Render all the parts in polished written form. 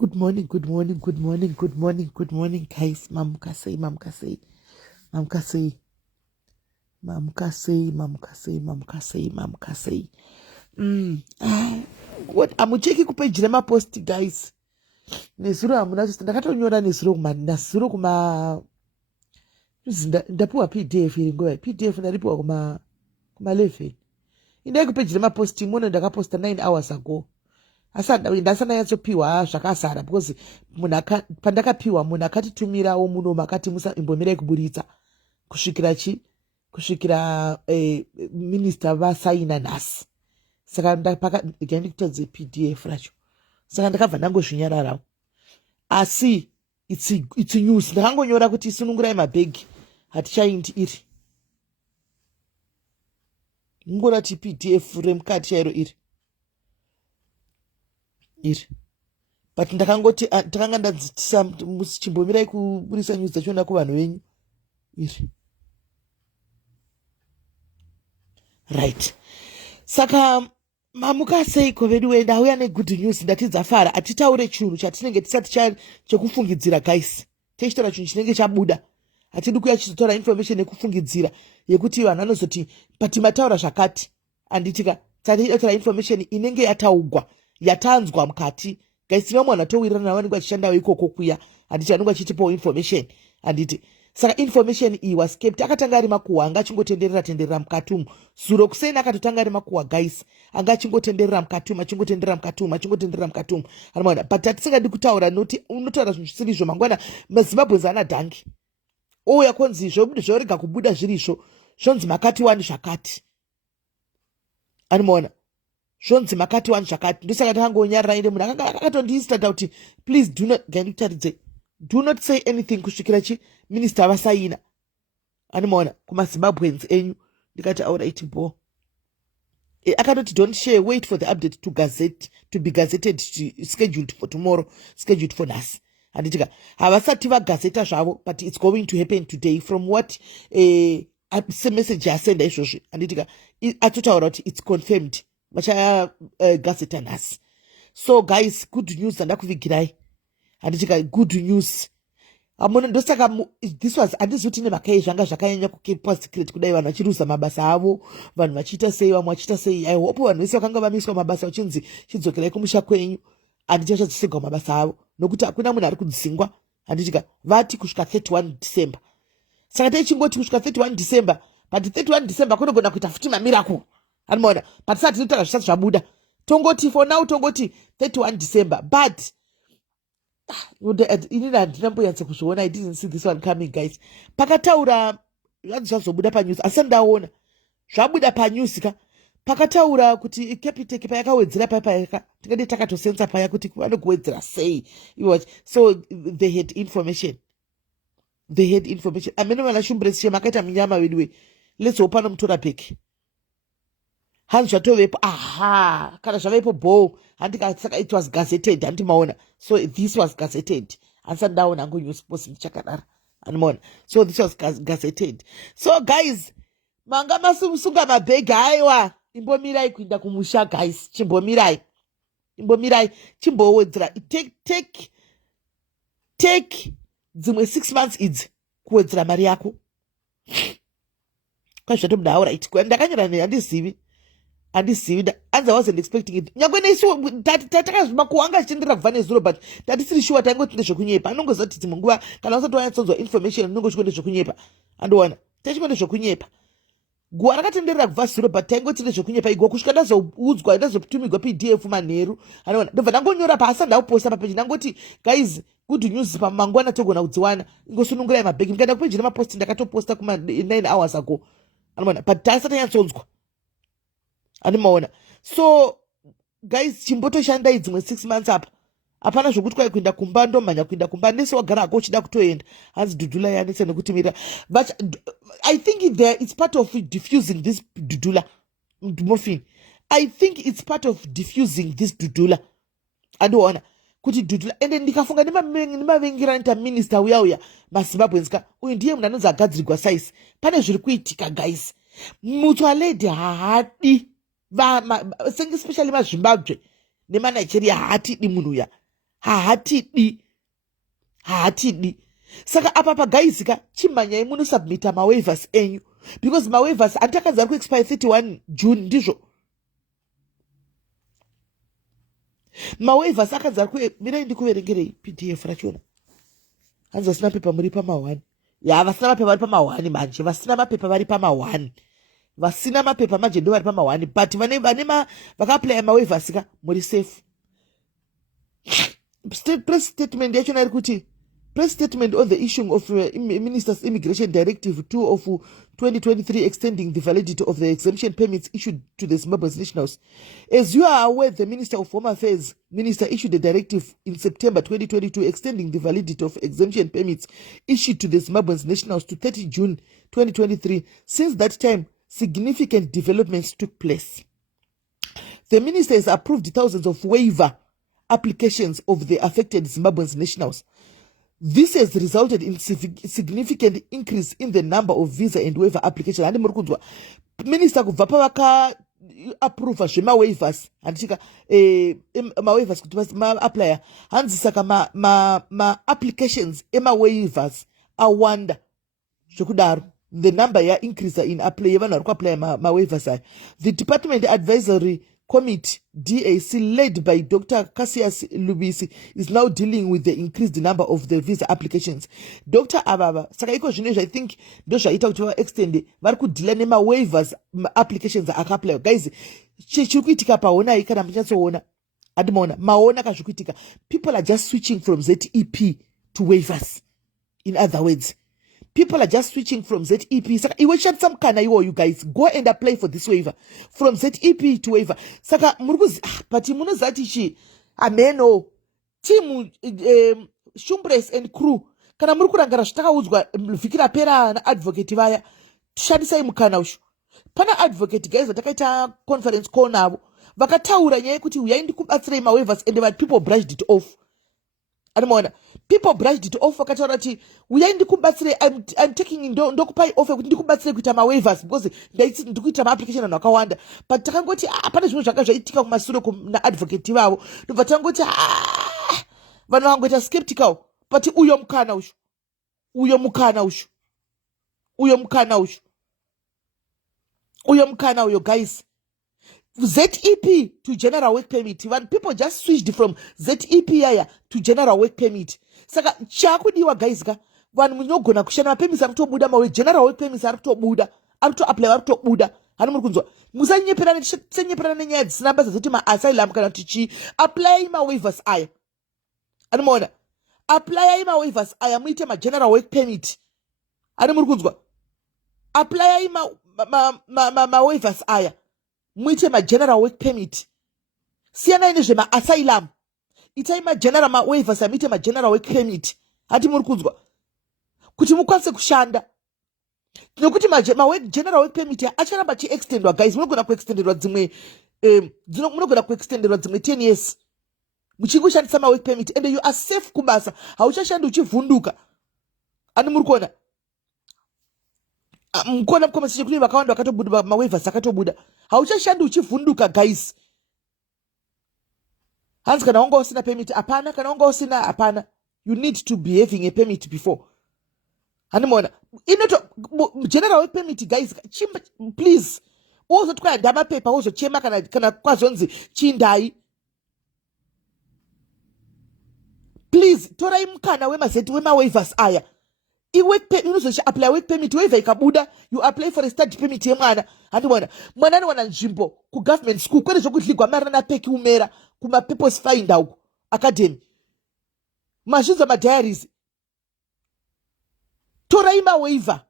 Good morning, good morning, good morning, good morning, good morning, guys. Mamukasei. What? I'm checking page post, guys. Nesuro amuna ndakatonyora nesuro kuma ndapuwa PDF iringoya. PDF ndaripuwa kuma 11. Indai kupage post muno ndakaposta 9 hours ago. Ndasana yatsopiwa zvakazara because pandakapiwa munhu akatitumirawo muno makati musaimbomira kuburitsa kusvikira minista vasaina nhasi. Saka ndikutadze PDF racho. Saka ndakabva ndangozvinyararawo. Asi it's news. Ndakangonyora kuti sunungurai mabhegi hatichaindi iri. Ngorati PDF remukati chairo iri. But ndakangoti ndakanga ndadzitisa chimbomirai kuburisa news dzachiona kuvanhu venyu iri. Right. Saka mamukaseiko veduwee, ndauya negood news. Ndati dzafara hatitaure chinhu chatinenge tisati chekufungidzira, guys. Tichitora chinhu chinenge chabuda. Hatidi kuya chizotora information yekufungidzira yekuti vanhu vanozoti pati mataura zvakati. Anditika tatitora information inenge yataugwa, yatanzwa mukati. Guys, vamwe vanhu vatowirirana vanenge vachishandawo ikoko kuya. Handiti vanenge vachitipawo information. Handiti saka information iyi was kept. Akatanga ari makuhwa, anga achingotenderera mukati umu. Zuro kuseni akatotanga ari makuhwa, guys. Anga achingotenderera mukati umu. But hatisingadi kutaura noti unotaura zvinhu zvisiri mangwana maZimbabweans ana dhangi. Ouya konzi zvorega kubuda zvirizvo. Zvonzi makati wani zvakati. Animaona. Zvonzi makati wani zvakati. Ndosaka takangonyarira inde munhu akatondiinstata kuti please do not say anything kusvikira minister vasaina. Animaona kumaZimbabweans enyu. Ndikati alright bo. Akatoti don't share, wait for the update to be gazetted, scheduled for tomorrow, scheduled for nhasi. Handitika havasati vagazeta zvavo, but it's going to happen today from what message asenda izvozvi. Handitika atotaura kuti it's confirmed vachaya gazeta nhasi. So guys, good news andakuvigirai. Handitika good news. Amona ndosaka this was andizoti nemakai zvanga zvakanyanya kukeepwa secret kudai vanhu vachiruza mabasa avo, vanhu vachiita sei, vamwe vachiita sei. I hope vanhu vese vakanga vamiswa mabasa vachinzi chidzokerai kumusha kwenyu handiti vachadzisengwa mabasa avo, nokuti hakuna munhu ari kudzingwa. Handitika vati kusvika 31 December. Saka taichingoti kusvika 31 December, but 31 December kunogona kuita futi mamiracle. Anomaona, but sati tinotaura zvisati zvabuda. Tongoti for now tongoti 31 December, but inini handina mbonyatsa kuzviona. I didn't see this one coming, guys. Pakataura zvanzi zvazobuda panews, asi ndaona zvabuda panews ka pakataura kuti Capitec payakawedzera paya tikade takatosensa paya kuti vanogowedzera sei. So they had information. Amene vanashumbureshe makaita munyama weduwe. Let's hope anomutora bheki. Hanzi zvatovepo, aha, kana zvavepo bo. Handikasaka it was gazetted, handimaona. So this was gazetted. Hansa ndaona hangu news post ndichakadara. Handimaona. So this was gazetted. So guys, manga masusunga mabhegi aiwa. Imbomirai kuinda kumusha, guys. Imbomirai. Chimbowedzera. Take dzimwe 6 months idzi kuwedzera mari yako. Kwazvatobuda alright. Ndakanyora handizivi. As I wasn't expecting it. Nyangwe nesu tatakazvima kuwanga chiendera kubva nezuro, but tatisiri sure taingoti zvekunyepa. Anongozati dzimwe nguva kana usati wanyatsonzwa information unongo chikwende zvekunyepa. Andoona. Tachikwende zvekunyepa. Guwa rakatenderera kubva zuro, but taingoti zvekunyepa. Igwa kusvika ndazoudzwa, ndazotumigwa PDF manheru. Anoona. Ndobva ndangonyora pasi ndauposta papeji ndangoti guys, good news pamangwana togona kudziwana. Ingosunungurai mabhegi. Ndikaenda kupeji remapost ndakatoposta kuma 9 hours ago. Anoona. But tasati yanyatsonzwa. Animaona. So guys, chimbotoshandai dzimwe 6 months apa. Hapana zvokuti kwai kuenda kumba ndomhanya kuenda kumba. Nese wagara hako uchida kutoenda. Hanzi Dudula yanese nekutimira. But I think it's part of diffusing this Dudula. Morphine. I think it's part of diffusing this Dudula. Andoona. Kuti Dudula. Ende ndikafunga nimavengira nita minister uya maZimbabweans ka. Uyu ndiye munhu anonzi agadzirigwa SIS. Pane zviri kuitika, guys. Mutswaledi haadi. Especially maZimbabwe nemanigeria haatidi munhu uya. haatidi saka apa pagaizika chimanyai munosubmita mawaivers enyu because mawaivers antakadza ari kuexpire 31 June ndizvo mawaivers akadza ari mirai ndikuverengerei pdf rachona hanzi vasina mapepa muri pama1 vasina mapepa vari pama1 manje vasina mapepa vari pama1 vasina mapepa manje ndo vari pama1 but vakaaplya mawaivers ka muri safe press statement yachona iri kuti press statement on the issuing of Minister's Immigration Directive 2 of 2023 extending the validity of the exemption permits issued to the Zimbabwe's nationals. As you are aware, the Minister of Home Affairs issued a directive in September 2022 extending the validity of exemption permits issued to the Zimbabwe's nationals to 30 June 2023. Since that time, significant developments took place. The Minister has approved thousands of waiver applications of the affected Zimbabwe's nationals. This has resulted in significant increase in the number of visa and waiver applications. And Minister kubva pavaka approve zvemawaivers handichika mawaivers kuti ma-applya hanzi saka ma-applications ema-waivers awanda zvekudaro the number increase in yevanhu vari kuaplya ma-waivers aya. The Department Advisory Committee DAC led by Dr. Cassius Lubisi is now dealing with the increased number of the visa applications. Dr. Ababa saka iko zvinezvi I think ndo zvaita kuti vaextend vari kudhila nema-waivers applications akaaplya. Guys, chiri kuitika paonai kana muchatsoona handimaona maona kazviri kuitika. People are just switching from ZEP to waivers. In other words, people are just switching from ZEP. Saka iwe shandisa mukana iwoyu guys, go and apply for this waiver from ZEP to waiver. Saka muri but munozati chi ameno team Shumbres and crew kana muri kurangara zvitakaudzwa vhiki rapera na advocate vaya shandisai mukana ushu. Pana advocate guys vatakaita conference call navo vakataura nyaya yekuti uyai ndikubatsirei mawaivers and but people brushed it off. Animona people brushed it off vakataura kuti uyai ndikubatsirei I'm taking ndokupai off kuti ndikubatsirei kuita mawaivers because ndikuita maapplication anhu akawanda but takangoti pana zvimwe zvanga zvaitika kumashure naadvocate vavo ndobva tangoti vanhu vangoita skeptical but uyo mukana uyo guys. ZEP to general work permit. When people just switched from ZEP yaya to general work permit. Saka chakudiwa guys ka vanhu munogona kushanda mapemisi ari kutobuda mawe general work permit ari kutobuda ari kutoapply ari kutobuda. Hani muri kunzwa musanyeperana nenyaya dzisina basa dzoti ma-asylum kana kuti chi apply ma-waivers aya. Hani muona apply ma-waivers aya muite ma-general work permit. Hani muri kunzwa apply ma-waivers aya muite ma-general work permit. Siyana ine zvema-asylum itai ma-general ma-waivers muite ma-general work permit. Hati muri kunzwa kuti mukwanise kushanda nokuti general work permit acharamba chiextendwa guys. Munogona kuextenderwa dzimwe munogona kuextenderwa dzimwe 10 years muchingoshandisa ma-work permit and you are safe kubasa. Hauchashandi uchivhunduka. Ani muri kuona mukona mukomesa chekuni vakawanda vakatobuda ma-waivers akatobuda. Hauchashandi uchivhunduka guys. Hanzi kana wanga usina permit apana, kana wanga usina apana. You need to be having a permit before. Hanimona inoto general work permit guys chimba please uzotwaya ndama paper uzochema kana kwazonzi chindai please torai mukana wemazeti wema-waivers aya. I-work permit unozochi apply work permit waiver ikabuda you apply for a study permit yemwana. Handibona mwana anowana nzvimbo ku government school kwete zvokudligwa mari na peki umera kuma purpose find uko academy mazvizo ma diaries. Torai ma-waiver.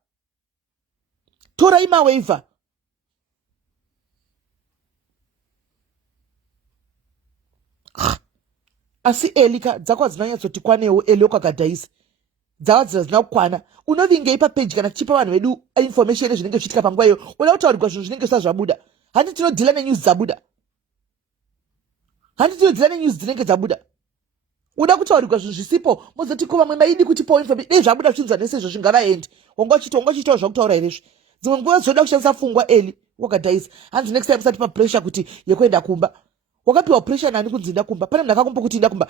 Asi elika dzakwa dzinanyatsoti kwanewo elioka gadhaisi dzava dzina kukwana. Unovingei page kana tichipa vanhu vedu information zvinenge zvichitika panguva iyo uda kutaurirwa zvinhu zvinenge zvisati zvabuda. Handi tinodhila nenews dzabuda. Handi tinodhila nenews dzinenge dzabuda. Uda kutaurirwa zvinhu zvisipo mozoti ko vamwe maidi kutipawo information dei zvabuda zvinhu zvanesezvo zvingavaendi wangachitawo zvakutaura herezvo. Dzimwe nguva dzoda kushandisa pfungwa eli wakadhaisa. Hanzi next time usati pa pressure kuti yekuenda kumba wakapiwa pressure nani kunzi ndakumba pane munhu akakumba kuti ndakumba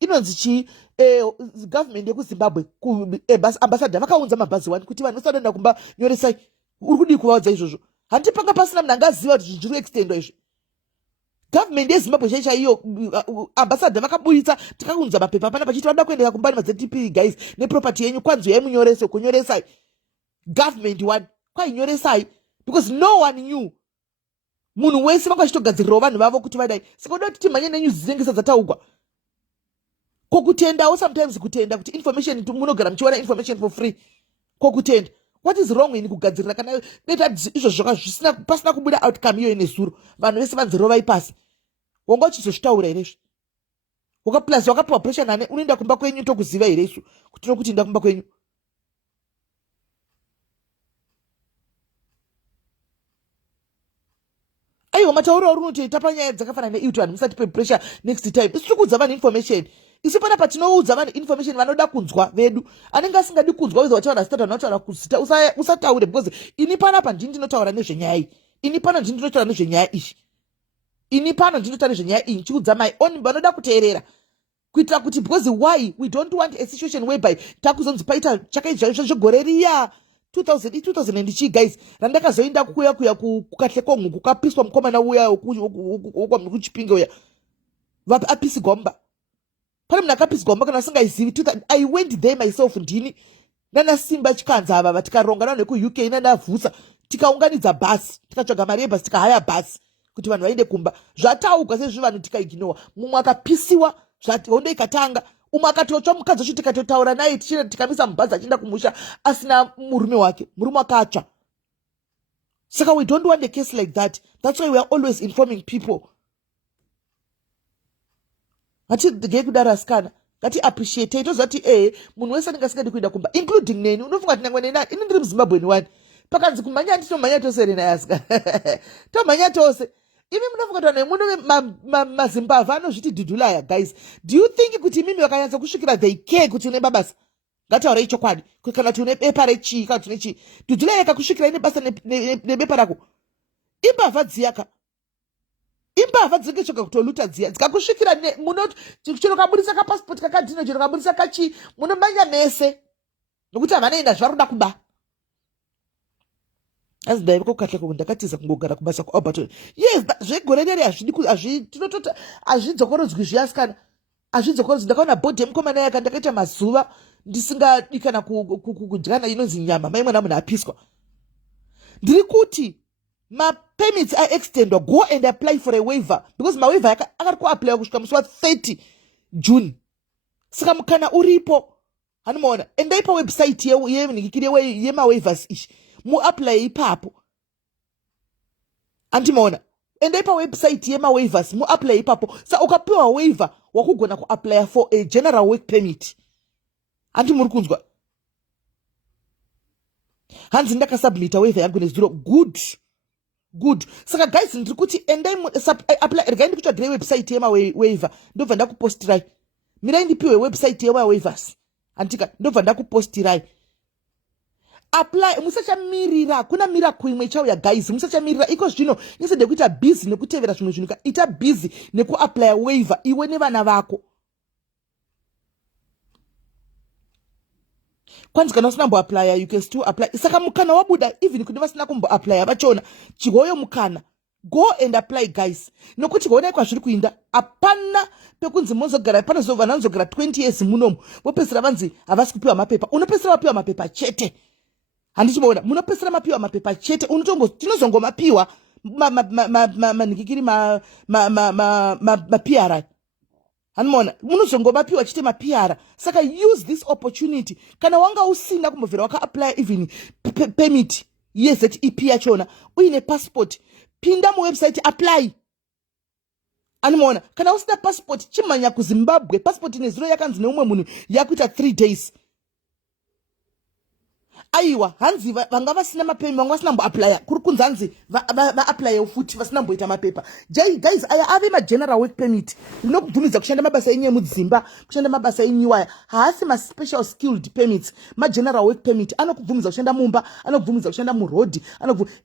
inonzi chi government yekuzimbabwe ambassador vakaunza mabhazi 1 kuti vanhu vasada ndakumba nyoresai uri kudii kuvaudza izvozvo handiti panga pasina munhu angaziva kuti zviri kuextendwa izvi government yezimbabwe chaicha iyo ambassador vakabuditsa tikaunza mapepa pana pachiti vanoda kuendesa kumbani maztp guys neproperty yenyu kwanzi yaimunyorese kunyoresai government 1 kwainyoresai because no one knew munhu wese vanga chitogadzirirawo vanhu vavo kuti vadai saka uda kuti timhanye nenyuzi dzinengesa dzataugwa kokutendawo sometimes kutenda kuti information munogara muchiwana information for free kokutenda what is wrong in kugadzirira kana beta izvo zvisina pasina kubuda outcome iyo inezuro vanhu vese vanzirovai pasi wanga uchizozvitaura here izvi plus wakapiwa pressure nane unoenda kumba kwenyu tokuziva here isu kuti nokuti enda kumba kwenyu aiwa matauro runotoita panyaya dzakafanana neiyo kuti vanhu musatipe pressure next time isu tikuudza vanhu information isu pana patinoudza vanhu information vanoda kunzwa vedu anenge asingadi kunzwa weza wataura zita vanhu vataura kuzita usataure because ini panapa ndini ndinotaura nezvenyaya iyi ini pano ndini ndinotaura nezvenyaya izvi ini pano ndinotaura nezvenyaya iyi ndichiudza mai oni vanoda kuteerera kuitira kuti because why we don't want a situation whereby takuzonzi paita chakaita zvegore riya 2000 guys randakazoenda kuya kukahle kongu kukapiswa mukomana uya kuchipinge uya apisi gomba pane munhu akapisi gomba kana asingaizivi I went there myself ndini nana simba chikanza ava tikaronga nano nekuuk nanavhusa tikaunganidza bhasi tikatsvaga mari yebhasi tikahaya bhasi kuti vanhu vaende kumba zvatauka sezvi vanhu tikaignora mumwe akapisiwa hondo ikatanga umwe akatotsva mukadzi wacho tikatotaura naye tikamisa mubhazi achienda kumusha asina murume wake murume akatsva saka we don't want a case like that. That's why we are always informing people. Ngati kudara skana ngati appreciate itozati munhu wese anenge asingadi kuenda kumba including neni unofunga kuti nangwe neni ini ndiri muZimbabwe wani pakanzi kumanya nditomanya tose rena yaska tomanya tose imi munofunga kuti muno maZimbabwe anozviti dhudhulaya guys. Do you think kuti mimi vakanyatsa kusvikira they care kuti une babasa ngataura ichokwadi kana kuti une bepa rechi kana kuti nechi dhudhulaya kakusvikira ine basa nebepa rako imbavha dziyaka imbavha dzinenge choka kutoluta dziya dzikakusvikira muno chiro kabudisa ka passport kakadhina chiro kabudisa kachi munomanya mese nokuti havanaenda zvaroda kuba as ndaiva kokatla ko ndakatiza kungogara kubasa ku Albert. Yes, zvegore rere azvidzokorodzwi zviyasikana azvidzokorodzwi. Ndakaona bhodhi yemukomana yaka ndakaita mazuva ndisingadi kana kudyana inonzi nyama maimwe namunhu apiswa. Ndiri kuti ma-permits are extended. Go and apply for a waiver because my waiver akari kuapply kusvika musi wa30 June. Saka mukana uripo hanimaona endai pawebsite yemunikikiri yema-waivers ishi muapply ipapo andimaona endai pawebsite yema-waivers muapply ipapo. Sa ukapiwa waiver wakugona kuapply for a general work permit andi muri kunzwa hanzi ndakasubmita waiver yangu nezuro good. Saka guys ndiri kuti endai apply regai ndikutsvagire website yema-waiver ndobva ndakupostirai. Mirai ndipiwe website yema-waivers antika ndobva ndakupostirai. Apply musachamirira kuna mira kuimwe chauya guys musachamirira iko zvino instead yekuita busy nekutevera zvimwe zvinhu ita busy nekuapply waiver iwe nevana vako. Kwanzi kana usina mbo apply you can still apply. Saka mukana wabuda even kuti vasina kumbo apply vachona chigoyo mukana go and apply guys nokuti kuona kwa zviri kuinda apana pekunzi mozogara pana zova nanzogara 20 years munomu vopesera vanzi havasi kupiwa mapepa. Unopesera wapiwa mapepa chete handichiona munopesera mapiwa mapepa chete tinozongomapiwa manikikiri mapiara hanimona munozongomapiwa chete mapiara. Saka use this opportunity kana wanga usina kumbovhera wakaapply even permit yeZEP yachona uine passport pinda muwebsite apply hanimona. Kana usina passport chimanya kuZimbabwe passport nezuro yakanzi neumwe munhu yakuita 3 days. Aiwa hanzi vanga vasina mapema vanga vasina mbo apply kuri kunzi hanzi va apply futi vasina mboita mapepa. Guys aya ave ma general work permit rinokubvumidza kushanda mabasa enyu emudzimba kushanda mabasa enyu waya haasi ma special skilled permits. Ma general work permit anokubvumidza kushanda mumba anokubvumidza kushanda muroad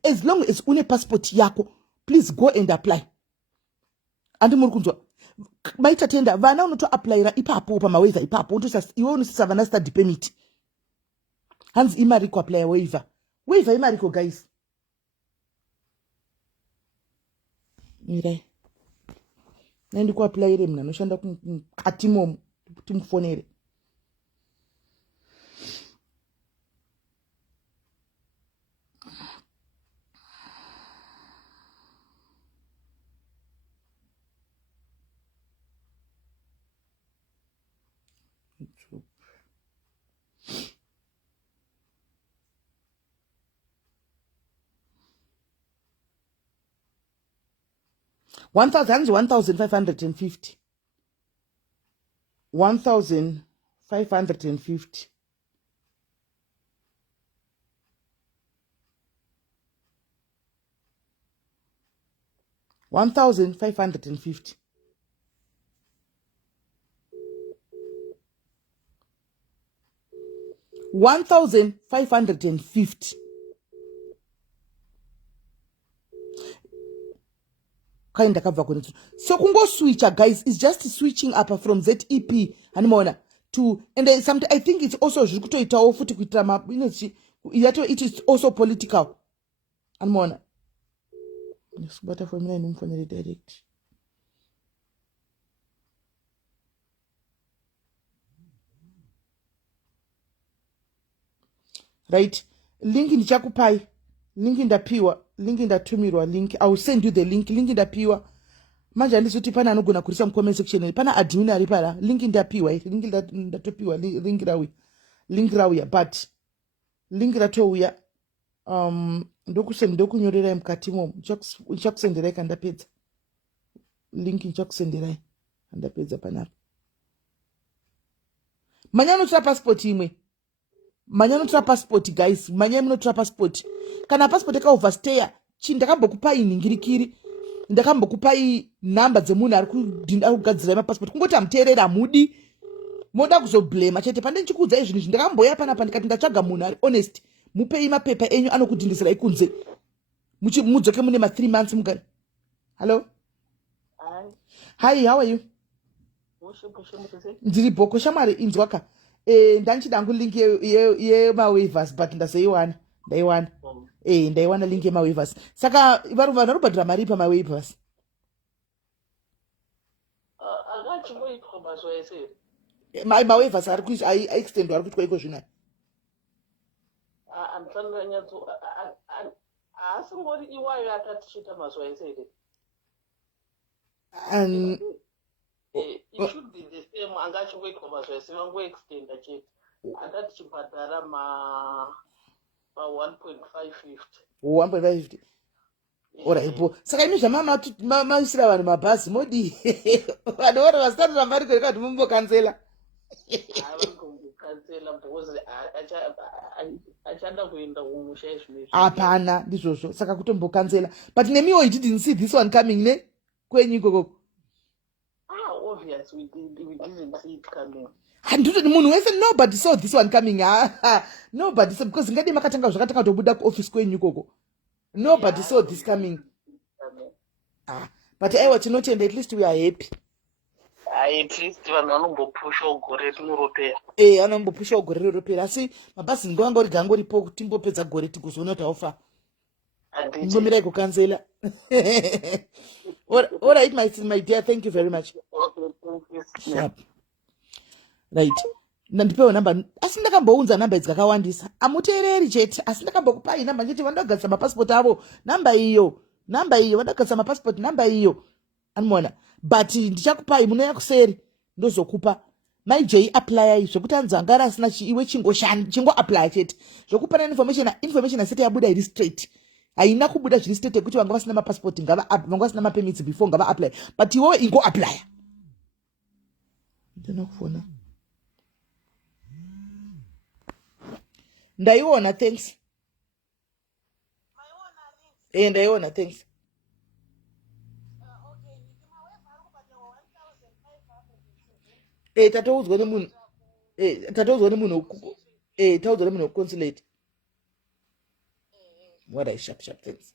as long as une passport yako please go and apply. andi muri kunzwa maita tenda vana unotoaplayira ipapo pamawaiva ipapo iwe unosisa vana study permit hanzi imari kuaplya waiver imariko guys mirai nandikuaplayire munhu anoshanda mukatimomo timufonere hanzi 1550 1550 1550 1550 kaenda kabva kune so kungoswitcha guys is just switching up from zep animaona to and I think it's also zviri kutoitawo futi kuitira yato it is also political animaona bata for mina inomfonere direct right link ndichakupai link ndapiwa link ndatumirwa link I will send you the link ndapiwa manje handizoti pana anogona kurisa mucomment section pana admin ari para link ndapiwa link ndatopiwa link rauya but link ratouya ndokunyorerai mukatimo ndichakusenderai kandapedza link ndichakusenderai kandapedza panapa manyanotora passport imwe manyanotora passport guys manyai munotora passport kana passport yakaoverstaya ndakambokupai nhingirikiri ndakambokupai nhamba dzemunhu ari kugadzira mapassport kungoti hamuteereri hamudi moda kuzoblema chete pande ndichikuudzai zvinhu izvi ndakamboya panapa ndikati ndatsvaga munhu ari honest mupei mapepa enyu anokudhindisirai kunze mudzoke mune ma3 months mugari hello hi how are you ndiri bhoko shamwari inzwaka ndanchida hangu link yemawaivers but ndazoiwana ndaiwana link yemawaivers saka vanhu vanobhadhira mari pamawaivers mawaivers aiextendwa ari kuitwa iko zvino asingori iwayo akatichita mazuva ese here it should be the same anga achingoitwa mazuva ese vangoextenda chete anga tichibhadhara ma 1.550 oraipo saka imi zvamaisira vanhu mabhazi modi vanhu vori vasitandira mari kwereka kuti mumbokanzela vangokansela because achada kuenda kumusha izvino hapana ndizvozvo saka kutombokanzela but nemiwo you didn't see this one coming ne kwenyu ikokoko obvious we didn't see it coming handitoti munhu wese nobody saw this one coming nobody saw because ngadi makatanga zvakatanga tobuda kuoffice kwenyu ikoko nobody saw this coming but aiwa tinotenda at least we are happy at least vanhu vanombopusha gore rinoropera vanombopusha gore rinopera asi mabhazi ngowanga uri gango ripo timbopedza gore tikuzoona taofa ngomirai kukanzela all right my dear thank you very much sharp right ndandipewo namba asi ndakambounza namba idzi kakawandisa amuteereri chete asi ndakambokupai namba nditi vandogadzisa mapassport avo namba iyo vandogadzisa mapassport namba iyo animona but ndichakupai munoya kuseri ndozokupa maijei applyai zvekuti anzi angari asina iwe chingoapply chete zvokupana information asati yabuda iri straight haina kubuda zviri straight yekuti vanga vasina mapassport vanga vasina mapermits before ngava apply but iwewe ingoapply ndina kufona ndaiona thanks ndaiona thanks tatoudzwa nemunhu taudzwa nemunhu wekuconsulate what I sharp thanks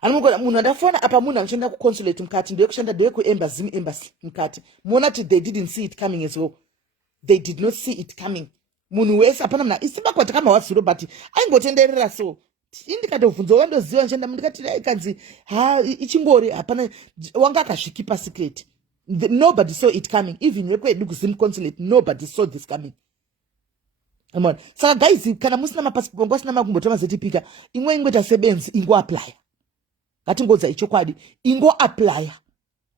Anamugona munhu andafona apa munhu anoshanda kuconsulate mukati ndekushanda ndekuembassy mukati. Muona kuti they didn't see it coming as well. They did not see it coming. Munhu wese apana mna isimba kwati kama wazuro but aingotenderera so. Indikatovhunza wandoziva nshanda ndikati ikanzi ha ichingori hapana wanga akasvikipa secret. Nobody saw it coming. Even wekwedu kuZim consulate nobody saw this coming. Amona. Saka guys kana musina mapassport ngosina makumbota mazotipika imwe tasebenzi ingo apply. Ngatingodza ichokwadi ingo apply.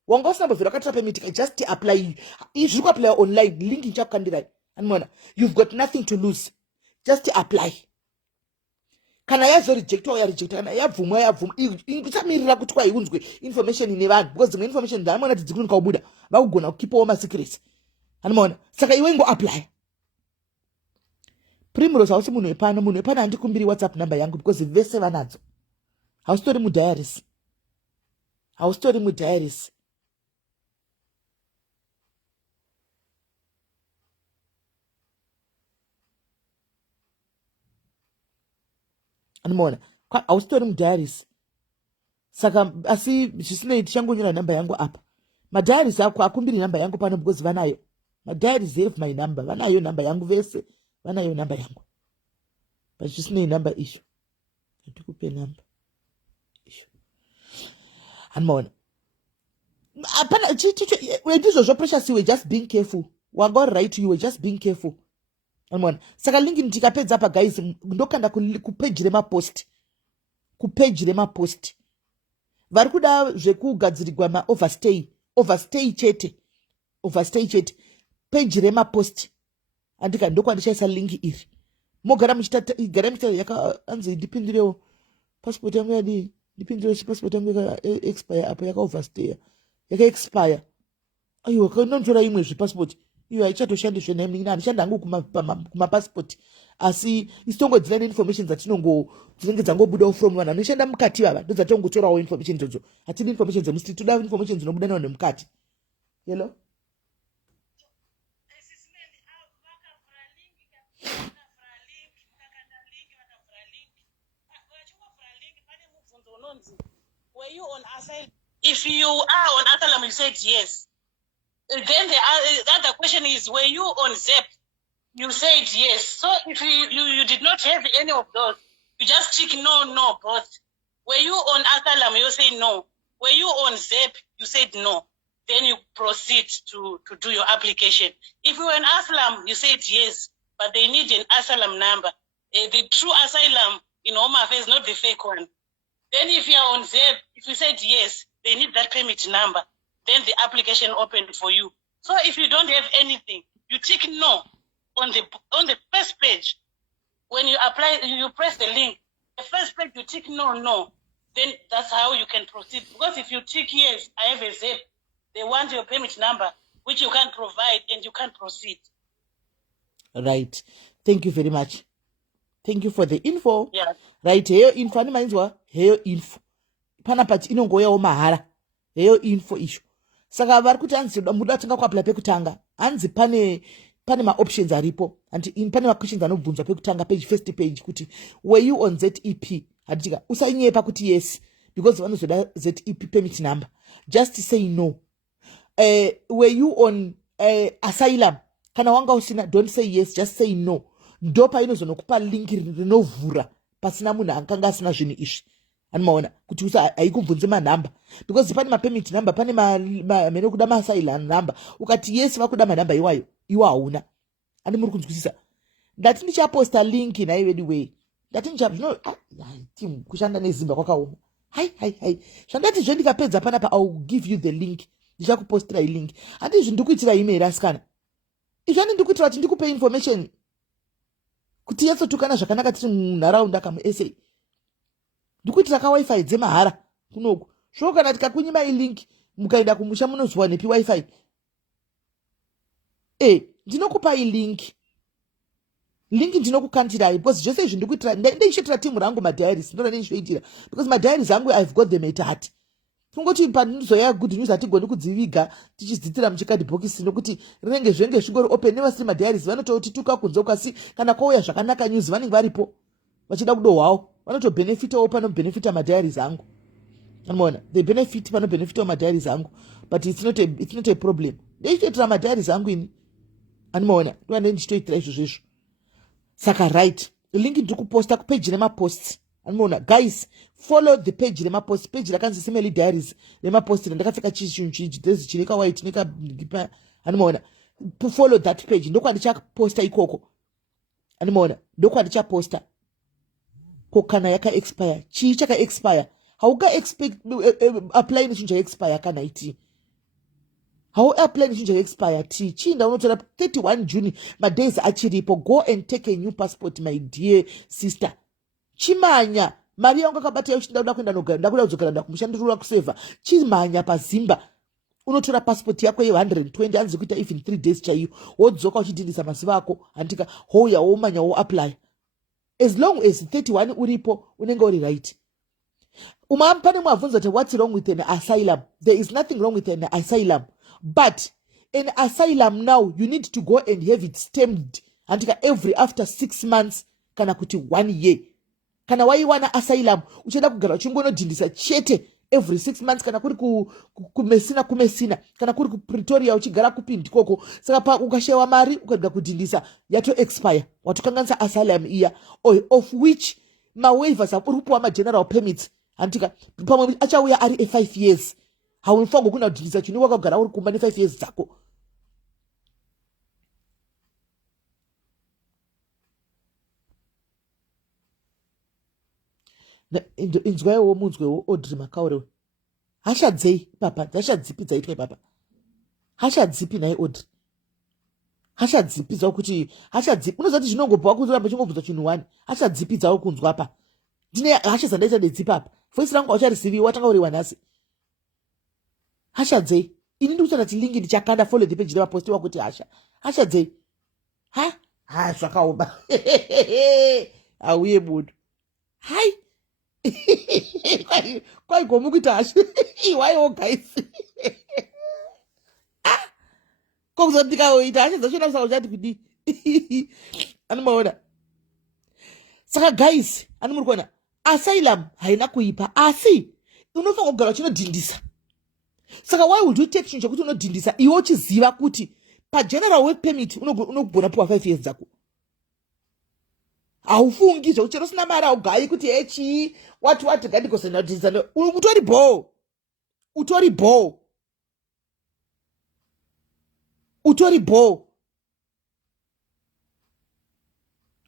Wanga usina mbovera katira permit just apply. If you apply online link ichakukandirai. Amona. You've got nothing to lose. Just apply. Kana yazo rejectwa ya reject kana yabvumwa ikusamirira kuti kwaiunzwe information ine vanhu because the information ndamona kuti dzikunika ubuda vakugona kukipawo ma secrets. Anomaona saka iwe ngo apply. Primrose hausi munhu wepana handikumbiri WhatsApp number yangu because vese vanadzo. Haustori mudiaries. Anomaona haustori mudiaries. Saka asi zvisinei tichangonyora namba yangu apa. Madiaries ako akumbiri namba yangu pano because vanayo. Madiaries have my number. Vanayo namba yangu vese. Vanayo namba yangu. But zvisinei namba isho. Ndikupe namba isho. Anomaona. Apana ndizvo precious you were just being careful. Wanga right you were just being careful. Anomaona. Saka link ndikapedza apa guys ndokanda kupage remapost. Kupage remapost. Vari kuda zvekugadzirirwa ma overstay chete page remapost andika ndokwandichaisa link iri mogara muchita yakaanzi ndipindirewo passport yangu yadi ndipindirewo passport yangu yaka expire apa yaka overstay yaka expire aiwa kanonzora imwe zvepassport iyo haichatoshandiswe nemi handishanda hangu kumapassport asi isitongodzina information dzinenge dzangobudawo from vanhu vanoshanda mukati vava ndodzatongotorawo information idzodzo hatidi information dzemusiti toda information dzinobuda nawo nemukati. Hello were you on asylum? If you are on asylum, you said yes. Then the other question is, were you on ZEP? You said yes. So if you did not have any of those, you just tick no, both. Were you on asylum? You say no. Were you on ZEP? You said no. Then you proceed to do your application. If you were on asylum, you said yes, but they need an asylum number. The true asylum in Home Affairs, not the fake one. Then if you are on ZEP, if you said yes, they need that permit number. Then the application opened for you. So if you don't have anything, you tick no on the first page. When you apply, you press the link. The first page you tick no. Then that's how you can proceed. Because if you tick yes, I have a ZEP, they want your permit number, which you can't provide, and you can't proceed. Right. Thank you very much. Thank you for the info. Yeah. Right. Heyo info animainzwa. Heyo info. Pana pati inongoyawo mahara. Heyo info issue. Saka vari kuti hanzi muda tanga kuapply pekutanga. Hanzi pane ma options aripo. And pane ma questions anobvunzwa pekutanga page first page kuti were you on ZEP? Haditika usanyepa kuti yes because vanozoda ZEP permit number. Just say no. Were you on asylum? Kana wanga usina, don't say yes, just say no. Ndopa inozonokupa link rinovhura pasina munhu akanga asina zvinhu izvi. Anomaona kuti haikubvunze manhamba because pane mapermit number, pane mene kuda maasylum number. Ukati yes vakuda manhamba iwayo, iwo hauna. Ani muri kunzwisisa. Ndati ndichaposta link naye veduwee. Ndati team kushanda nezimba kwakaoma. Hai. Zvandati zvo ndikapedza panapa I will give you the link. Ndichakupostira link. Handi zvindikuitira email asikana. Izvani ndikuitira kuti ndikupe information. Kuti yatsotukana zvakanaka tiri munharaunda kamuSA. Ndikuitira kawifi dzemahara kunoku. Zvino kana tikakunyima link mukaenda kumusha munozwa nepi wifi. Ndinokupa link. Link ndinokukantirai because zvose izvi ndikuitira ndeichitira timu rangu madiaries ndona ndizvoitira because madiaries angu I've got them at heart. Tungoti pandinozoya good news hatigoni kudziviga tichidzitira muchikadhibhokisi nokuti rinenge zvenge zvingori open nevasiri madiaries vanototituka kunze kasi kana kwauya zvakanaka news vanenge varipo vachida kudohwawo vanotobhenefitawo panobenefita madiaries angu. the benefit pano benefit wa madiaries angu, but it's not a problem. Ndechitoitira madiaries angu ini animaona ndoane ndichitoitira izvozvo. Saka right link ndiri kuposta kupage remaposts animaona. Guys, follow the page remapost, page rakanzi SIS MELLY diaries remapost ndakapfeka chinhu dress chineka white neka animaona. Follow that page, ndokwandichaposta ikoko animaona, ndokwandichaposta kokana yaka expire chii chaka expire. Hauka expect apply nechinhu cha expire kana iti. How apply nechinhu cha expire ti chinda unotora 31 June madays achiripo. Go and take a new passport my dear sister. Chimanya mari yangu akabata yoshinda uda kwenda nogara ndakuda kudzokera ndakumushandira kuseva. Chimanya pazimba unotora passport yako ye 120 anzi kuita even 3 days chaiyo wodzoka uchidindisa maziva ako andika hoya womanya wo apply. As long as 31 uripo unenge uri right. Pane mwavunza kuti what's wrong with an asylum? There is nothing wrong with an asylum, but an asylum now you need to go and have it stamped andika every after 6 months kana kuti 1 year. Kana waiwana asylum uchida kugara uchingonodhindisa chete every 6 months kana kuri kumesina kana kuri kuPretoria uchigara kupindi koko. Saka pa ukashewa mari ukadiga kudhindisa yato expire watokanganisa asylum iya of which waivers uripuwa general permits andika pamwe achauya ari 5 years. Haufango kuna kudhindisa chini wakagara uri kumba 5 years dzako. Inzwayo munzwewo Audrey Makaurewe. Hashadzei papa, hashadzipi dzaitwa papa. Hashadzipi naye Audrey. Hashadzipi dzawo kuti hashadzipi unozati zvinongobva kuzoramba chingobvunza chinhu 1. Hashadzipi dzawo kunzwa pa. Ndine hasha zandaita dedzipa apa. Voice rangu auchareceive watanga uri wanasi. Hashadzei. Ini ndikutsana kuti link ndichakanda follow the page remapost wakuti hasha. Hashadzei. Ha zvakaoma. Auye budu. Hai. Kwai gomukuita hasha. Iwayo guys. Kokuzondika oita hasha zvachona usauchati kudi. Animaona. Saka guys, muri kuona asylum haina kuipa asi unofanira kugara uchinodhindisa. Saka why would you take chinhu chokuti unodhindisa iwe uchiziva kuti pageneral work permit unogona puwa 5 years dzako. Haufungi zvekuchero usina mari haugayi kuti echi wati ngandikosenda kudhindisa. Utori bo.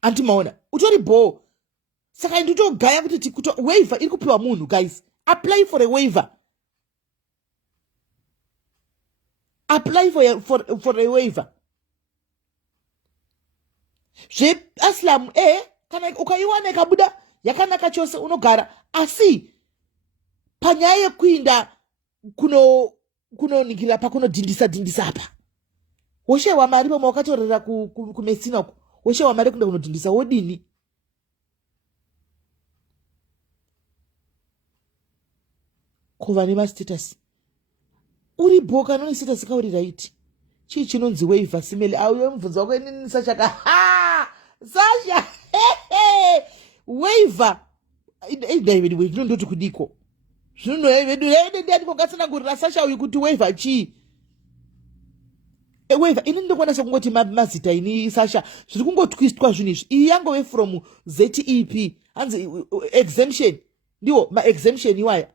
Antimaona utori bo. Saka nditogaya kuti waiver iri kupiwa munhu. Guys, apply for a waiver. Apply for a waiver. Aslam kana ukaiwana ikabuda yakanaka chose unogara asi panyaya yekuinda kunoningira pakunodhindisa apa. Woshewa mari pomwe wakatorera kumesina uko. Woshewa mari kunda kunodhindisa wodini? Kuva nemastatus uri boka noni status kauri right chii chinonzi waiver SIS MELLY. Auye mubvunzo wako inini Sasha Sasha waiver veduwee ndoti kudiko zvino veduwee ndikokatsanangurira Sasha uyu kuti waiver chii. Waiver ini ndokwanisa kungoti mazita ini Sasha zviri kungotwistwa zvinhu izvi. Iyi yangove from ZEP hanzi exemption ndiwo ma-exemption iwaya.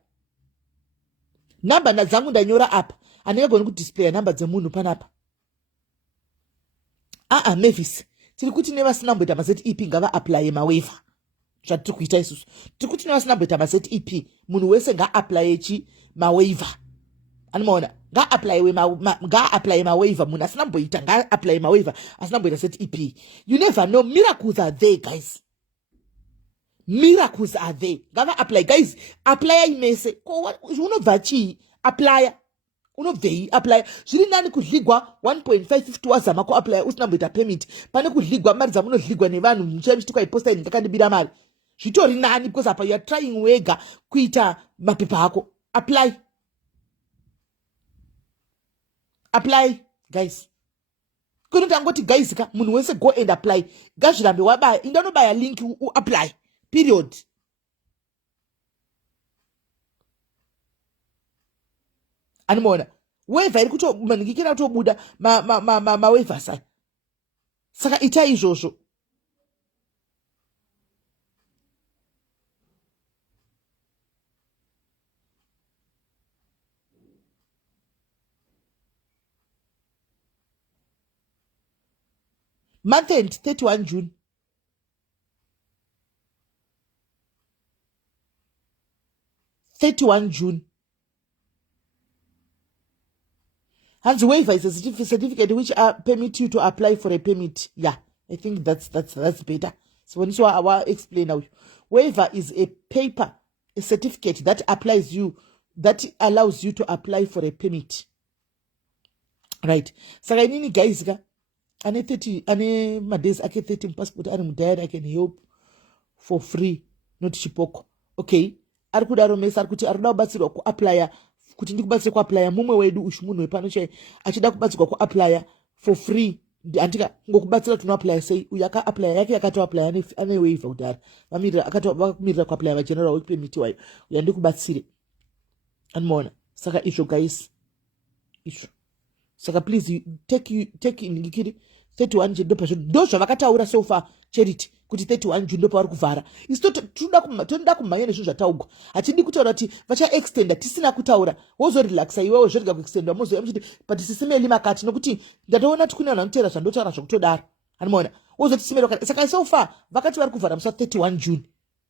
Namba dzangu ndanyora apa handingagoni kudisplaya namba dzemunhu panapa. Mavis tiri kuti nevasina kumboita maZEP ngava-aplaye mawaiver. Zvatiri kuita isusu tiri kuti nevasina kumboita maZEP munhu wese ngaaplaye mawaiver. Animaona ngaaplaye mawaiver. Munhu asina kumboita ngaaplaye mawaiver asina kumboita ZEP. You never know, miracles are there guys. Miracles are there. Gava apply guys. Apply imese. Unobva chii? Apply. Unobvei apply. Zviri nani kudhligwa 1.550 wazama ku apply usina mboita permit. Pane kudhligwa mari dzamunodhligwa nevanhu muchituka iposta ini ndakandibira mari. Zvitori nani because apa you are trying wega kuita mapepa ako. Apply. Apply guys. Kunotangoti guys ka munhu wese go and apply. Gazvirambe wabaya indanobaya link apply. Period. Animona. Waiver iri kutomanikira kutobuda mawaiver sai. Saka itai izvozvo. Month end 31 June. Hands waiver is a certificate which permit you to apply for a permit. Yeah, I think that's better. So when you I explain now, waiver is a paper, a certificate that allows you to apply for a permit. Right. So I need guys ane 30 ane madays ake 30 passport ari mudhayari I can help for free not chipoko. Okay. Ari kudaro mesa ari kuti ari kuda kubatsirwa kuaplya kuti ndikubatsire kuaplya mumwe wedu ushu munhu wepano chai achida kubatsirwa kuaplya for free andika ngokubatsira tunoaplya sei uyu akaaplya yake akatoaplya ane waiver kudhara vamirira kuaplya vageneral work permit wayo uyu andikubatsire animaona saka izvo guys izvo saka please take ndikiri 31 June ndo zvavakataura so far charity kuti 31 June ndo pavari kuvhara isi toda kumhanya nezvinhu zvataugwa hatidi kutaura kuti vachaextenda tisina kutaura wozorelaxa iwewe zvorega kuextenda mozoya muchiti but sisimeli makati nokuti ndatoona kuti kune vanhu vanotera zvandotaura zvokutodaro animaona wozoti simeli wakati saka so far vakati vari kuvhara musa 31 June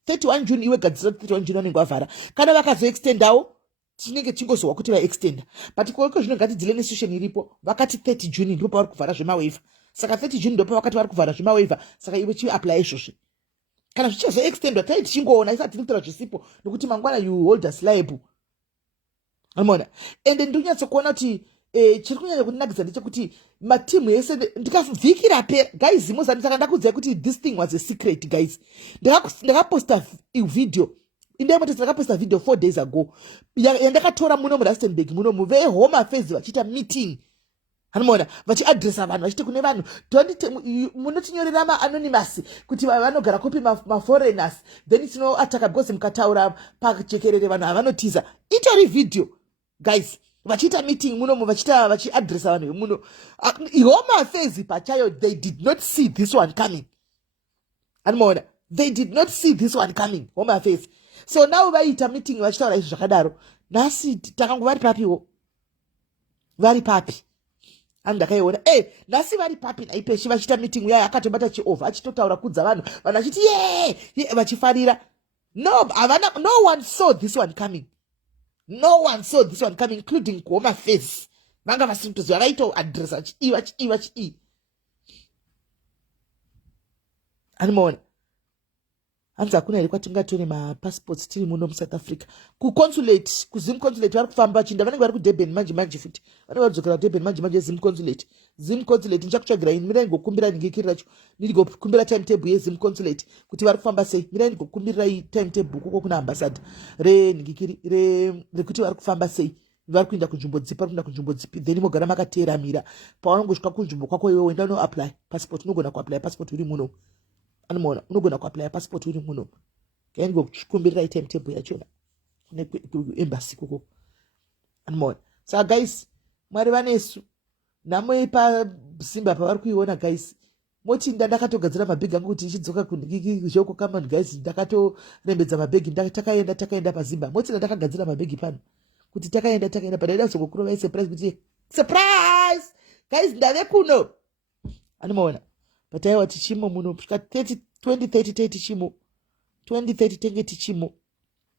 31 June iwe gadzira 31 June vanenge vavhara kana vakazoextendawo tinenge tingozowa kuti vaextenda but kweko zvino ngatidzile nesitution iripo vakati 30 June ndipo pavari kuvhara zvemawaiver saka 30 June ndipo vakati vari kuvhara zvemawaiver saka iwe chiapply izvozvi kana zvichazoextendwa tai tichingoona isati tinotara zvisipo nokuti mangwana you hold us liable amona ende ndonyatsokuona kuti chiri kunyanya kundinakidza ndechekuti matimu ese ndikavhikira pera guys mozani saka ndakudzai kuti this thing was a secret guys ndakaposta video indemoti ndakaposta video 4 days ago yandakatora muno murustenburg muno vehome affairs vachiita meeting animaona vachiadresa vanhu vachiti kune vanhu munotinyorera maanonymous kuti vanogara kopi maforeigners then tinoataka because mukataura pajekerere vanhu havanotiza itori video guys vachiita meeting munomu vachiadresa vanhu vemuno home affairs pachayo they did not see this one coming animaona they did not see this one coming home affairs so now vaita meeting vachitaura izvi zvakadaro nhasi takangu vari papiwo vari papi andakaiona nhasi vari papi naipeshi vachiita meeting uya akatobata chiova achitotaura kudza vanhu vachiti vachifarira no one saw this one coming including home affairs vanga vasiri kutoziva vaitoadresa chii animaona hanzi hakuna here kwatingatore mapassports tiri muno muSouth Africa kuzim consulate vari kufamba chinda vanenge vari kudurban manje futi vanenge varidzokera kudurban manje zim consulate ndichakutsvagira ini mirai ngokumbira ndingikiri racho ndigokumbira timetable yezim consulate kuti vari kufamba sei mirai ndigokumbirirai timetable koko kuna ambassador rendingikiri rekuti vari kufamba sei vari kuenda kunzvimbo dzipi then mogara makateeramira pavanongosvika kunzvimbo kwako iwe wenda unoapply passport unogona kuapply passport uri muno animaona unogona kuapply passport uri muno kaingo kukumbirira timetable yachona embassy koko animaona saka guys mwari vanesu namwe paZimba pavari kuiona guys moti ndakatogadzira mabhegi angu kuti ichidzoka kundikizvoko kama guys ndakatorembedza mabhegi takaenda paZimba moti ndakagadzira mabhegi pano kuti takaenda padaida zokukurovai surprise kuti surprise guys ndave kuno animaona pataiwa tichimo muno kusvika 2030 tichimo 2030 tenge tichimo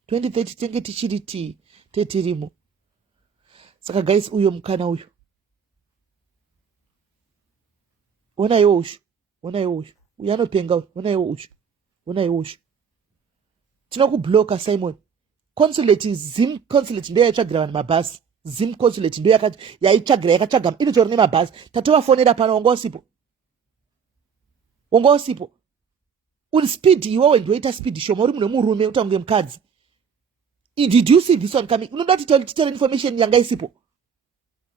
2030 tenge tichiri tetirimo saka guys uyo mukana uyu ona iwo ushu uyu anopenga uyu ona iwo ushu tinokubloka Simon consulate zim consulate ndo yaitsvagira vanhu mabhasi zim consulate ndo yaitsvagira yakatsvaga inotori nemabhasi tatovafonera pano wanga usipo uri speed iwewe ndoita speed shoma uri murume utange mukadzi did you see this one coming unoda titore information yanga isipo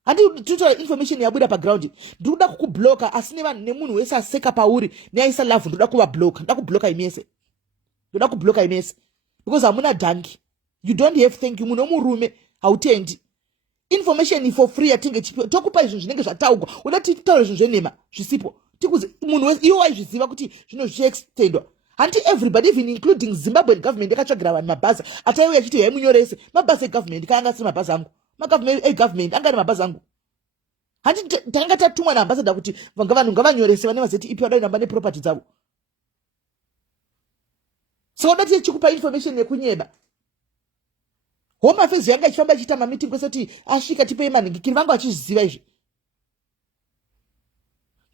handi titore information yabuda paground ndoda kukubloka asine vanhu nemunhu wese aseka pauri neaisa love ndoda kuvabloka ndakubloka imese because hamuna danki you don't have thank you muno murume hautendi information for free atinge chipiwa tokupa izvo zvinenge zvataugwa uda titaura izvo zvenhema zvisipo tikuzi munhu iwo waizviziva kuti zvino zvichiextendwa hanti everybody even including Zimbabwean government yakatsvagira vanhu mabhazi ataiuya achiti hai munyorese mabhazi egovernment kaanga asiri mabhazi angu egovernment anga ari mabhazi angu hanti tanga tatumwa naambasada kuti vanhu ngavanyorese vane vazeti ipi vadai namba neproperty dzavo saka dati chikupa information yekunyeba Home Affairs yanga ichifamba ichiita mameeting kwese kuti asvika tipei manhingikiri vangu vachizviziva izvi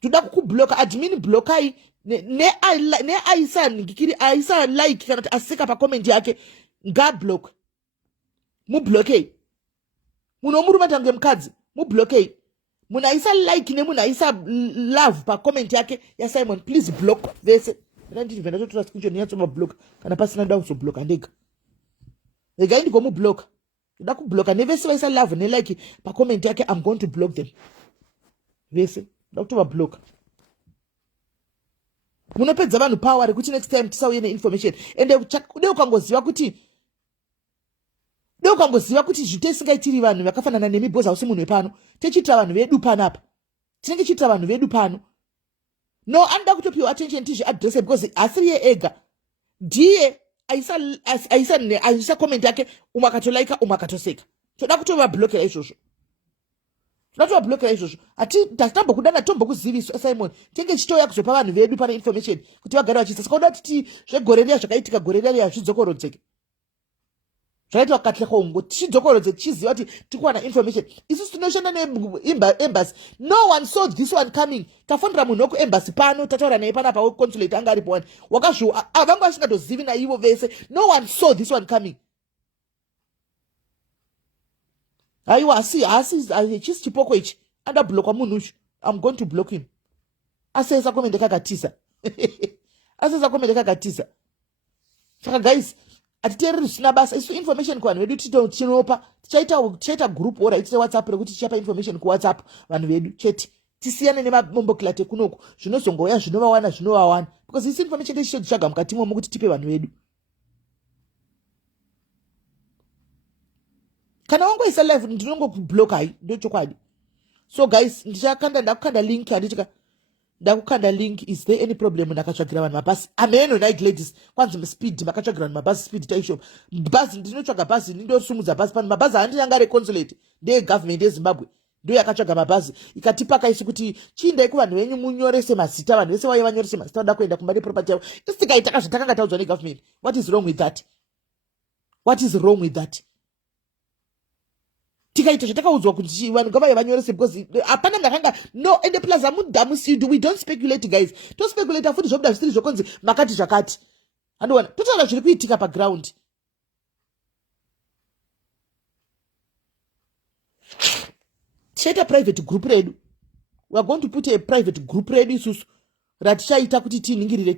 toda kukubloka admin blokai neaisa nhingikiri aisa like kana kuti aseka pacomment yake ngablock mublokei munhu womurume tange mukadzi mublokei munhu aisa like nemunhu aisa love pacomment yake yaSimon please block vese ndanditi venda totora screenshot nyatsomabloka kana pasina nda kuzobloka ndega regai ndigomubloka ndoda kubloka nevese vaisa love nelike pacomment yake I'm going to block them vese ndoda kutovabloka munopedza vanhu power rekuti next time tisauye neinformation ende ukangoziva kuti zvitesingaitiri vanhu vakafanana nemi bhozi hausi munhu wepano tichiitira vanhu vedu panapa tinenge chiitira vanhu vedu pano no anoda kutopiwa attention tizviadresse because asiri ye ega ndiye aisa comment yake umwe akatolaika umwe akatoseka toda kutovablokera izvozvo tatambokudana tombokuziviswa Simon tinge chitoya kuzopa vanhu vedu pane information kuti vagare vachisa saka uda kuti zvegore riya zvakaitika gore riya zvidzokorodzeke zvakaitwa katlehongo tichidzokorodze tichiziva kuti tikuwana information isusu tinoshanda neembassy no one saw this one coming tafonera munhu wekuembassy pano tataura naye panapa weconsulate anga aripo wani wakazviwa vanga vasingatozivi naivo vese no one saw this one coming aiwa asi chisi chipoko ichi andabhlokwa munhu uchu I'm going to block him asesa komende kakatiza saka guys atitereri zvisina basa isu information kuvanhu vedu tinopa tichaita group ora itite WhatsApp rekuti tichapa information kuWhatsApp vanhu vedu chete tisiyane nemabombokilate kunoku zvinozongoya zvinovawana because isi information tichitsvaga mukati momo kuti tipe vanhu vedu kana wangoisa live ndinongokublock hai ndochokwadi so guys ndakukanda link handitika ndakukanda link is there any problem ndakatsvagira vanhu mabhasi ameno night ladies kwanzi speed makatsvagira vanhu mabhasi speed taisho bhazi ndinotsvaga bhazi ndindosumudza bhazi pano mabhazi handinanga reconsulate ndeyegovernment yeZimbabwe ndo yakatsvaga mabhazi ikatipaka isi kuti chiindai kuvanhu venyu munyorese mazita vanhu vese vauye vanyorese mazita vada kuenda kumba neproperty yavo isitikaitaka zvatakanga taudzwa negovernment what is wrong with that tikaita zvatakaudzwa kuti vanhu ngavauye vanyorese because hapana ndakanga no ende plus amudhamusidu we don't speculate guys tospekulata futi zvobuda zvisiri zvokonzi makati zvakati andoona totaura zviri kuitika paground tichaita private group redu we are going to put a private group redu isusu ratichaita kuti tinhingirire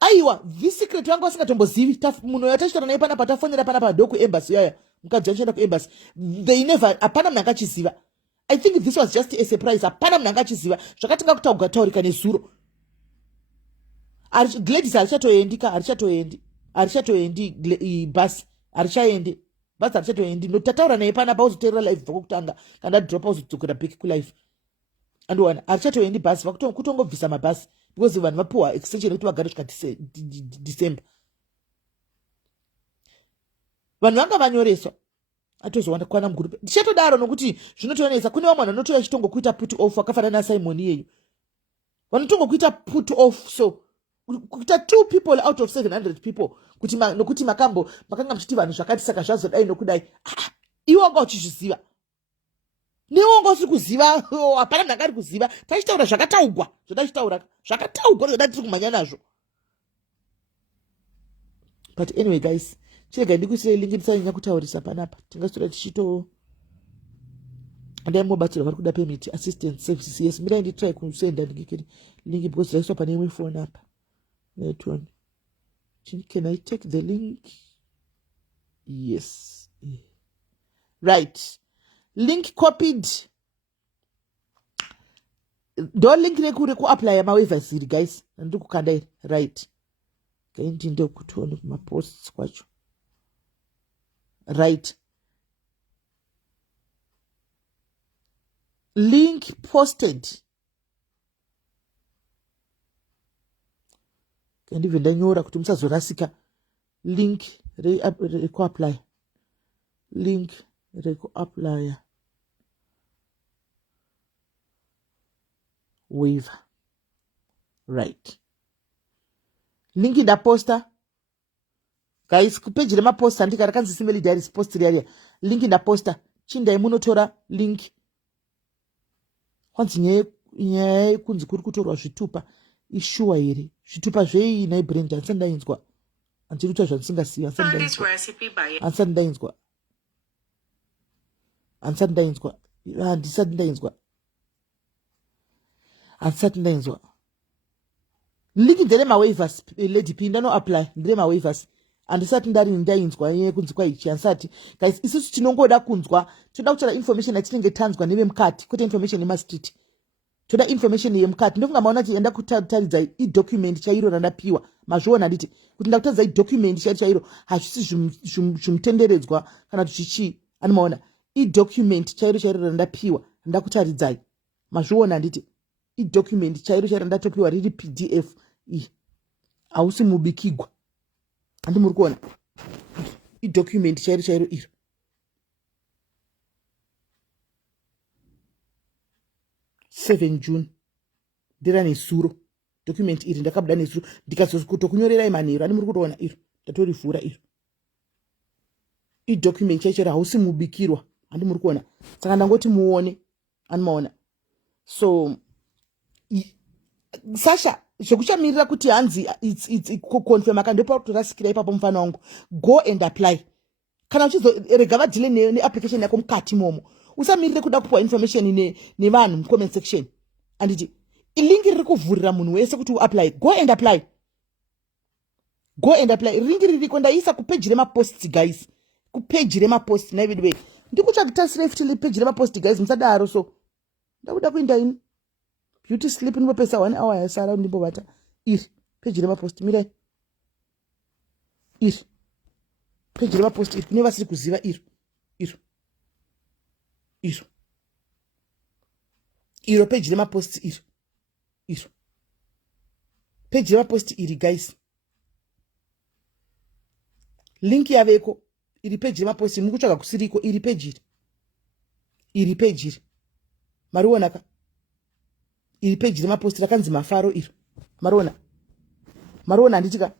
aiwa this secret vanga vasingatombozivi munhu yatachitaura naye panapa tafonera panapa doku embassy yaya mukadzi achienda kuembassy they never hapana munhu angachiziva I think this was just a surprise hapana munhu angachiziva zvakatinga kutaurika nezuro Gladys arichatoendi basi arichaende basi arichatoendi notataura naye panapa uzoteerera live bva kokutanga kana dropa uzodzokera back kulive andowana arichatoendi basi vakutongobvisa mabhasi because vanhu vapuwa extension yekuti vagare kusvika December vanhu vanga vanyoreswa atozowanda kwana mugurupe ndichatodaro nokuti zvinotoonesa kune vamwe vanhu vanotoya chitongokuita put off vakafanana naSimon iyeyu vanotongokuita put off so kuita 2 people out of 700 people kuti nokuti makanga mchiti vanhu zvakati saka zvazodai nokudai iwo wanga uchizviziva newonga usiri kuziva hapana munhu angari kuziva tachitaura zvakataugwa zvoda tiri kumhanya nazvo but anyway guys chirega ndikuisire lingi ndisanyanya kutaurisa panapa tingastora tichito ndaimobatsirwa vari kuda payment assistance services yes mirai nditry kusenda ndingikiri lingi because raiswa pane imwe phone apa that one can I take the link yes right link copied do link rekuapply mawaivers iri guys ndikukanda iri right gaindi ndokutione kumaposts kwacho right? Link posted. Ndivyo ndanyora kuti musazorasika. Link reku-apply. Link reku-apply. Waiver. Right. Link ndaposta. Guys, kupage remaposta ndika rakanzi SIS MELLY diaries post riya. Link ndaposta. Chindai munotora link. Kwanzi nyaya kunzi kuri kutorwa zvitupa ishuwa here. Zvitupa zvei nai Brenda ansani ndainzwa. Andiri kuita zvandisingasiya ansani ndainzwa. Ansati ndainzwa. Link ndere mawaivers lady P ndano apply ndere mawaivers. Andisati ndari ndainzwa yeye kunzi kwa ichi ansati. Guys, isusu tinongoda kunzwa. Toda kutora information yatinenge tanzwa neve mukati kwete information yemastreet. Toda information yemukati. Ndofunga maona kuti enda kutaridza i-document chairo randapiwa. Mazviona nditi kuti ndakutaridza i-document chairo hazvisi zvimutenderedzwa kana kuti chichi. Anomaona i-document chairo randapiwa ndakutaridzai. Mazviona nditi i-document chairo randatopiwa riri PDF. Hausi mubikigwa. Andi muri kuona i-document chairo iro. June ndira nesuro document iri ndakabuda nesuro ndikazokutokunyorerai manheru ani muri kutoona iro ndatorivhura iro i-document chaichero hausi mubikirwa handi muri kuona saka ndangoti muone anomaona. So Sasha zvekuchamirira kuti hanzi confirm akandopa kutorasikira ipapo mufana wangu go and apply. Kana uchizorega vadhile neapplication yako mukati momo usamirire kuda kupiwa information nevanhu mucomment section. Anditi ilingi riri kuvhurira munhu wese kuti uapply. Go and apply. Ringi ririko ndaisa kupage remapost guys. Kupage remapost naivedwe ndikutsvakutasira ifiti page remapost guys musadaro. So ndakuda kuenda ini beauty sleep ndinopesa 1 hour yasara ndimbovata iri page remapost mirai iri page remapost iri kune vasiri kuziva iro page remapost iro page remapost iri guys. Link yaveko iri page remapost muri kutsvaga kusiriko iri page iri mariona ka iri page remapost rakanzi Mafaro iro mariona handitika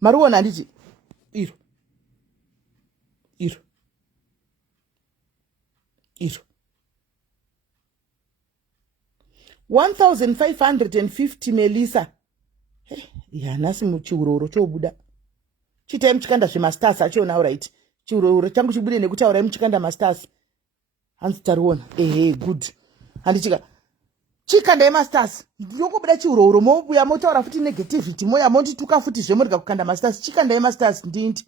mariona handiti iro 1550 Melissa. Nasi muchiuroro chobuda. Chitai muchikanda zvemasters achona alright. Chiuroro changu chibude nekutaura muchikanda masters. Hanzi tariona. Good. Handichika. Chikanda yemasters. Ndinokubuda chiuroro mobuya motaura futi negativity moya mondituka futi zvemurika kukanda masters. Chikanda yemasters ndinti.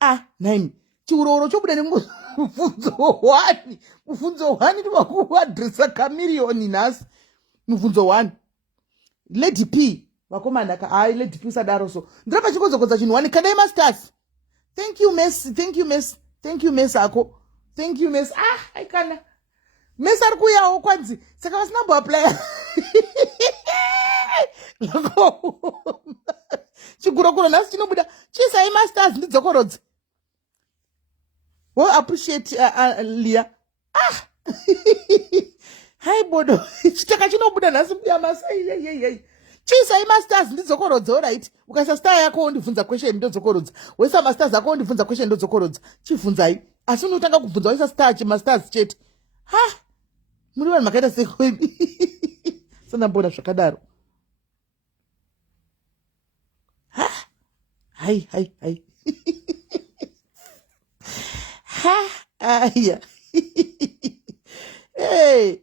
9. Chiuroro chobuda nemubvunzo 1. Mubvunzo 1 ndiwakuadresa kamiliyoni nasi. Mubvunzo 1. Lady P vakomana ka Lady P usadaro so ndiripa chikozokodza chinhu 1 kanda yemasters. Thank you Miss ako. Thank you Miss. Aikana Miss ari kuyawo kwanzi saka vasina kuapply. Chigurokuro nasi chinobuda chisa yemasters ndidzokorodze. Well, appreciate Leah. Hi bodo. Chitaka chinobuda nasi kuya masai. Chisa masters ndidzokorodza right. Ukasa star yako ndibvunza question ndodzokorodza. Wesa masters ako ndibvunza question ndodzokorodza. Chibvunzai. Asi unotanga kubvunza wesa star masters chete. Muri vanhu makaita sekoibi. Sana mbona zvakadaro. Hai. Aya. Hey.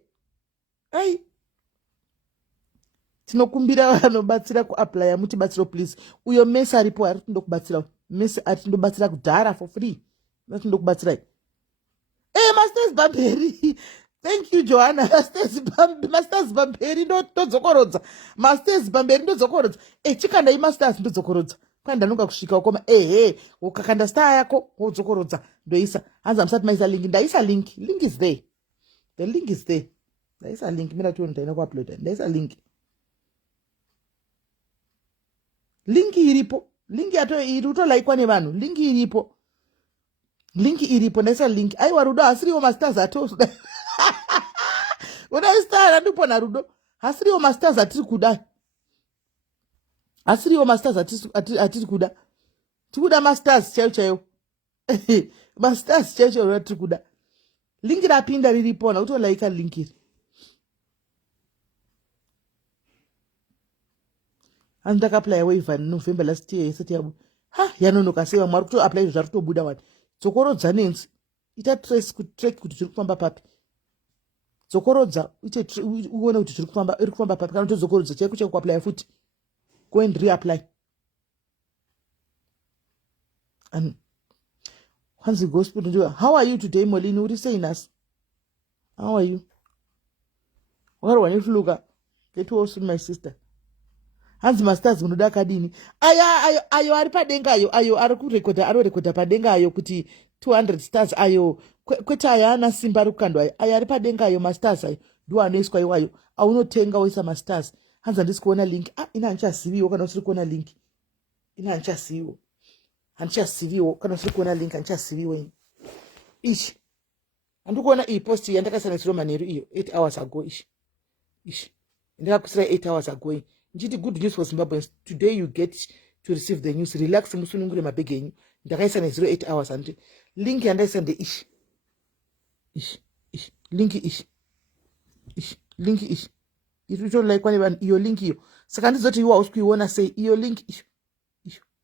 Tinokumbira vanobatsira kuapply mutibatsiro please. Uyo Messi aripo ari tindokubatsira. Messi ari tindobatsira kudhara for free. Tindokubatsira. Masters Bamberi. Thank you Joanna. Masters Bamberi ndodzokorodza. Masters Bamberi ndodzokorodza. Chikanda masters ndodzokorodza. kwani ndanoka kusvika ukoma ukakanda star yako wodzokorodza ndoisa. Hanzi musati maisa link. Ndaisa link. Link is there. The link is there. Ndaisa link. Mira tu ndaina kuuploada. Ndaisa link. Link iripo. Link yato irutolaikwa nevanhu. Link iripo. Link iripo. Ndaisa link. Aiwa Rudo hasiriwo masters ato. Una star andipo na Rudo. Hasiriwo masters atiri kuda. Hasiriwo masters atiri kuda. Tikuda masters chayo. Masters chayo atiri kuda. Link rapinda riripo na utolaika link iri. Andaka apply waiver in November last year. Isati yabu. Yanonoka sewa mwari kuto apply zvaruto buda wani. Dzokorodza nenzi. Ita trace kutrack kuti zviri kufamba papi. Dzokorodza uone kuti zviri kufamba papi. Kana dzokorodza chaiko kuapply futi. Go and reapply. And once the gospel to do, how are you today, Molini? What are you saying us? How are you? What are you looking? Get also my sister. Hanzi masters munoda kadini. Ayo ari padenga ayo ari kurekoda padenga ayo kuti 200 stars ayo kwete ayo ana simba ari kukandwa ayo ari padenga ayo masters ayo ndo anoiswa iwayo aunotenga woisa masters. Hanzi handisi kuona link. Ina handichaziviwo kana usiri kuona link. Ina handichaziviwo kana usiri kuona link handichaziviwo ini. Ishi handikuona iyi post yandakasanisirwa manheru iyo 8 hours ago ishi. Ndakakusira 8 hours ago. Njiti good news for Zimbabweans. Today you get to receive the news. Relax musunungure mabhegi enyu. Ndakaisa ne 08 hours andi. Link yandaisa nde ishi. Link ishi. Link ishi. Ito like one iyo link iyo. Saka ndizoti iwa usikuiona say iyo link ishi.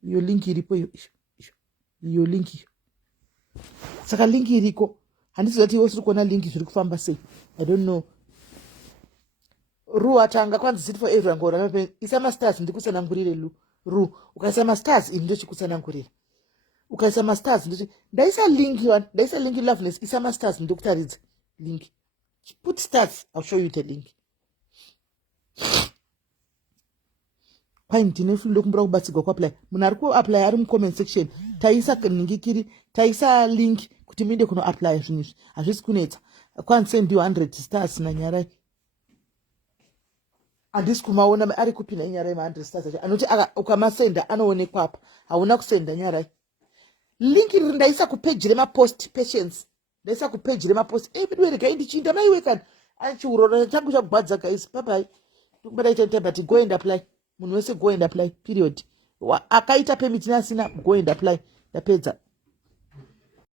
Iyo link iripo iyo ishi. Iyo link iyo. Saka link iriko. Handizoti iwa usiri kuona link zviri kufamba say. I don't know. Ru atanga kwanzi sit for everyone ngora mape isa masters ndikusanangurire ru ukaisa masters indi ndochikusanangurira ukaisa masters ndichi ndaisa link loveness isa masters ndokutaridza link put stars. I'll show you the link. Kwai ndine fundo kumbura kubatsigwa kuapply. Munhu ari kuapply ari mucomment section. Taisa ningikiri taisa link kuti minde kuno apply zvinhu hazvisi kunetsa. Kwanzi ndi 100 stars na nyara. Handisi kumaona ari kupinda nyara ima 100 stars acho anoti ukamasenda anoonekwa apa hauna kusenda nyara. Link iri ndaisa kupage remapost patience. Ndaisa kupage remapost bedwereka indichinda maiwekana achiurora changu chakubhadza guys. Bye bye. Ndikubada ita but go and apply. Munhu wese go and apply period. Akaita permit nasina go and apply. Ndapedza.